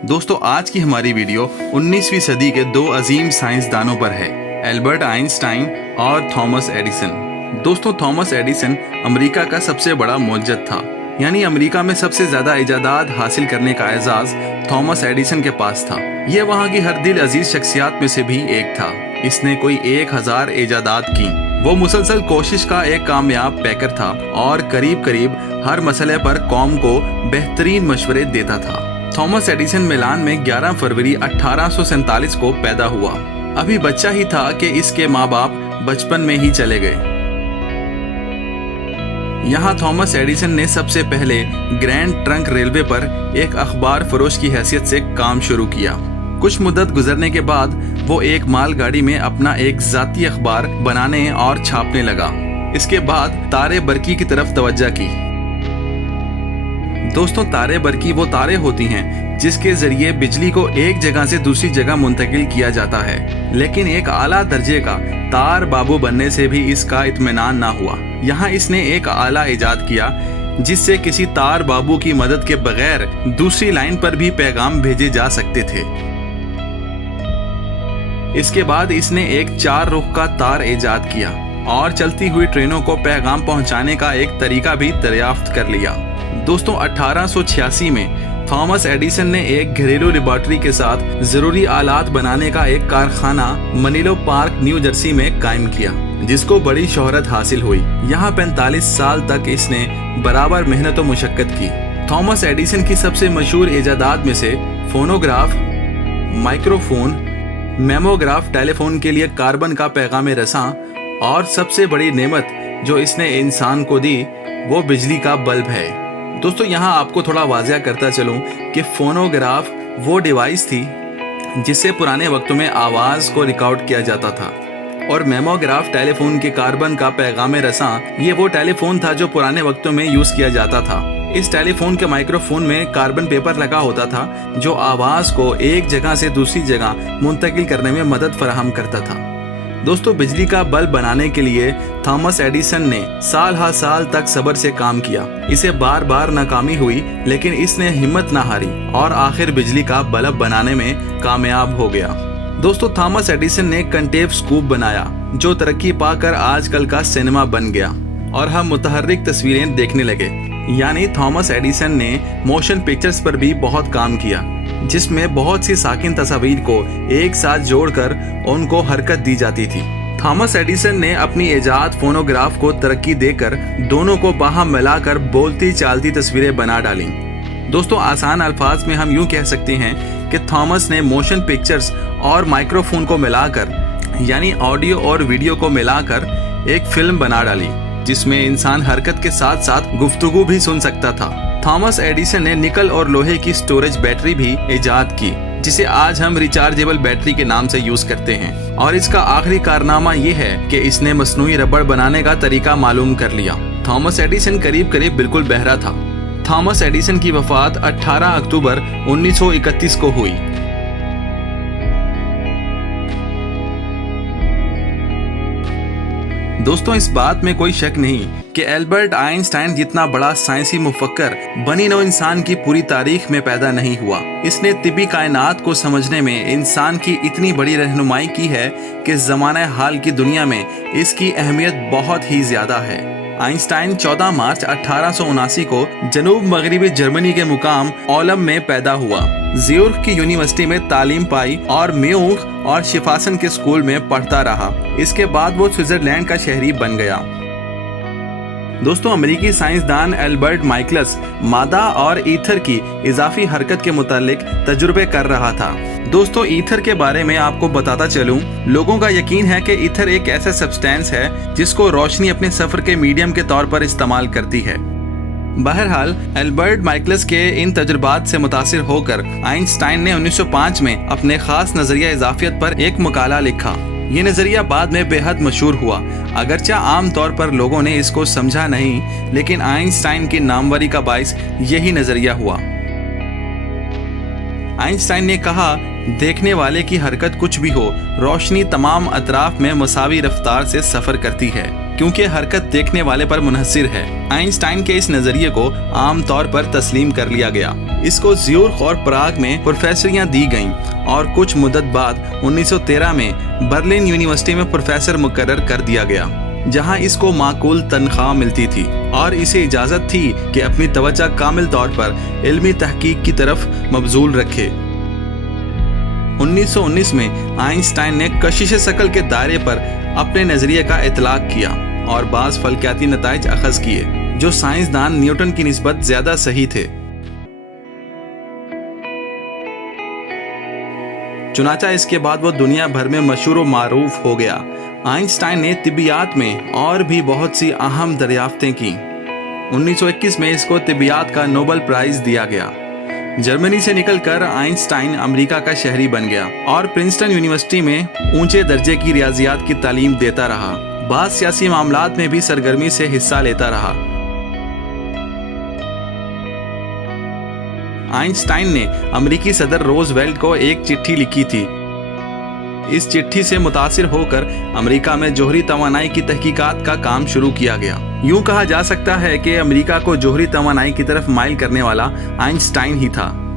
दोस्तों आज की हमारी वीडियो 19वीं सदी के दो अजीम साइंसदानों पर है, एल्बर्ट आइंस्टाइन और थॉमस एडिसन। दोस्तों थॉमस एडिसन अमेरिका का सबसे बड़ा मौजूद था, यानी अमेरिका में सबसे ज्यादा इजादात हासिल करने का एजाज थॉमस एडिसन के पास था। यह वहाँ की हर दिल अजीज शख्सियात में से भी एक था। इसने कोई 1000 इजादात की। वो मुसलसल कोशिश का एक कामयाब पैकर था और करीब करीब हर मसले पर कौम को बेहतरीन मशवरे देता था। थॉमस एडिसन मिलान में 11 फरवरी 1847 को पैदा हुआ। अभी बच्चा ही था कि इसके माँ बाप बचपन में ही चले गए। यहाँ थॉमस एडिसन ने सबसे पहले ग्रैंड ट्रंक रेलवे पर एक अखबार फरोश की हैसियत से काम शुरू किया। कुछ मुद्दत गुजरने के बाद वो एक मालगाड़ी में अपना एक जाती अखबार बनाने और छापने लगा। इसके बाद तारे बरकी की तरफ तवज्जो की। दोस्तों तारे बरकी वो तारे होती हैं जिसके जरिए बिजली को एक जगह से दूसरी जगह मुंतकिल किया जाता है, लेकिन एक आला दर्जे का तार बाबू बनने से भी इसका इत्मीनान ना हुआ। यहाँ इसने एक आला इजाद किया जिससे किसी तार बाबू की मदद के बगैर दूसरी लाइन पर भी पैगाम भेजे जा सकते थे। इसके बाद इसने एक 4 रुख का तार इजाद किया और चलती हुई ट्रेनों को पैगाम पहुंचाने का एक तरीका भी दरियाफ्त कर लिया। दोस्तों 1886 में थॉमस एडिसन ने एक घरेलू लेबॉर्ट्री के साथ जरूरी आलात बनाने का एक कारखाना मनीलो पार्क न्यू जर्सी में कायम किया, जिसको बड़ी शोहरत हासिल हुई। यहाँ 45 साल तक इसने बराबर मेहनत और मुशक्कत की। थॉमस एडिसन की सबसे मशहूर इजादात में से फोनोग्राफ, माइक्रोफोन, मेमोग्राफ टेलीफोन के लिए कार्बन का पैगाम रसां और सबसे बड़ी नेमत जो इसने इंसान को दी वो बिजली का बल्ब है। दोस्तों यहाँ आपको थोड़ा वाज़िया करता चलूं कि फोनोग्राफ वो डिवाइस थी जिससे पुराने वक्तों में आवाज़ को रिकॉर्ड किया जाता था, और मेमोग्राफ टेलीफोन के कार्बन का पैगाम रसां ये वो टेलीफोन था जो पुराने वक्तों में यूज़ किया जाता था। इस टेलीफोन के माइक्रोफोन में कार्बन पेपर लगा होता था जो आवाज़ को एक जगह से दूसरी जगह मुंतकिल करने में मदद फराहम करता था। दोस्तों बिजली का बल्ब बनाने के लिए थॉमस एडिसन ने साल हा साल तक सब्र से काम किया। इसे बार बार नाकामी हुई, लेकिन इसने हिम्मत ना हारी और आखिर बिजली का बल्ब बनाने में कामयाब हो गया। दोस्तों थॉमस एडिसन ने कंटेव स्कूप बनाया जो तरक्की पाकर आजकल का सिनेमा बन गया और हम मुतहर्रिक तस्वीरें देखने लगे। यानी थॉमस एडिसन ने मोशन पिक्चर्स पर भी बहुत काम किया, जिसमें बहुत सी साकिन तस्वीर को एक साथ जोड़कर उनको हरकत दी जाती थी। थॉमस एडिसन ने अपनी इजाद फोनोग्राफ को तरक्की देकर दोनों को बाहम मिलाकर बोलती चालती तस्वीरें बना डाली। दोस्तों आसान अल्फाज में हम यूं कह सकते हैं कि थॉमस ने मोशन पिक्चर्स और माइक्रोफोन को मिलाकर, यानी ऑडियो और वीडियो को मिलाकर एक फिल्म बना डाली जिसमें इंसान हरकत के साथ साथ गुफ्तगू भी सुन सकता था। थॉमस एडिसन ने निकल और लोहे की स्टोरेज बैटरी भी इजाद की, जिसे आज हम रिचार्जेबल बैटरी के नाम से यूज करते हैं। और इसका आखिरी कारनामा ये है कि इसने मसनूई रबड़ बनाने का तरीका मालूम कर लिया। थॉमस एडिसन करीब करीब बिल्कुल बहरा था। थॉमस एडिसन की वफात 18 अक्टूबर 1931 को हुई। दोस्तों इस बात में कोई शक नहीं कि एल्बर्ट आइंस्टाइन जितना बड़ा साइंसी मुफक्कर बनी नौ इंसान की पूरी तारीख में पैदा नहीं हुआ। इसने तिबी कायनात को समझने में इंसान की इतनी बड़ी रहनुमाई की है कि ज़माने हाल की दुनिया में इसकी अहमियत बहुत ही ज़्यादा है। आइंस्टाइन 14 मार्च 1879 को जनूब मगरबी जर्मनी के मुकाम ओलम में पैदा हुआ। ज़्यूरिख की यूनिवर्सिटी में तालीम पाई और म्यूनिख और शिफासन के स्कूल में पढ़ता रहा। इसके बाद वो स्विट्जरलैंड का शहरी बन गया। दोस्तों अमेरिकी साइंसदान एल्बर्ट माइकलस मादा और ईथर की इजाफी हरकत के मुतालिक तजुर्बे कर रहा था। दोस्तों ईथर के बारे में आपको बताता चलूं, लोगों का यकीन है कि ईथर एक ऐसा सब्सटेंस है जिसको रोशनी अपने सफर के मीडियम के तौर पर इस्तेमाल करती है। बहरहाल एल्बर्ट माइकलस के इन तजुर्बात से मुतासिर होकर आइंस्टाइन ने 1905 में अपने खास नजरिया इजाफियत पर एक मकाला लिखा। ये नजरिया बाद में बेहद मशहूर हुआ, अगरचे आम तौर पर लोगों ने इसको समझा नहीं, लेकिन आइंस्टाइन की नामवरी का बाइस यही नजरिया हुआ। आइंस्टाइन ने कहा, देखने वाले की हरकत कुछ भी हो, रोशनी तमाम अतराफ में मसावी रफ्तार से सफर करती है। क्योंकि हरकत देखने वाले पर मुनहसिर है। आइंस्टाइन के इस नजरिए को आम तौर पर तस्लीम कर लिया गया। इसको ज्यूरिख और प्राग में प्रोफेसरियां दी गईं और कुछ मुद्दत बाद 1913 में बर्लिन यूनिवर्सिटी में प्रोफेसर मुकर्रर कर दिया गया, जहां इसको माकूल तनख्वाह मिलती थी और इसे इजाजत थी कि अपनी तवज्जो कामिल तौर पर इल्मी तहकीक की तरफ मबजूल रखे। 1919 में आइंस्टाइन ने कशिश शकल के दायरे पर अपने नजरिए का इतलाक किया और बाज़ फल्कियाती नताइज अखज़ किए जो साइंसदान न्यूटन की निस्बत ज्यादा सही थे। चुनाचा इसके बाद वो दुनिया भर में मशहूर व मारूफ हो गया। आइंस्टाइन ने तिब्बियात में और भी बहुत सी अहम दरियाफ्तें की। 1921 में इसको तिब्बियात का नोबेल प्राइज दिया गया। जर्मनी से निकलकर आइंस्टाइन अमेरिका का शहरी बन गया और प्रिंसटन यूनिवर्सिटी में ऊंचे दर्जे की रियाजियात की तालीम देता रहा। बाज़ सियासी मामलात में भी सरगर्मी से हिस्सा लेता रहा। आइंस्टाइन ने अमेरिकी सदर रोजवेल्ट को एक चिट्ठी लिखी थी। इस चिट्ठी से मुतासिर होकर अमेरिका में जोहरी तवानाई की तहकीकात का काम शुरू किया गया। यूं कहा जा सकता है कि अमेरिका को जोहरी तवानाई की तरफ माइल करने वाला आइंस्टाइन ही था।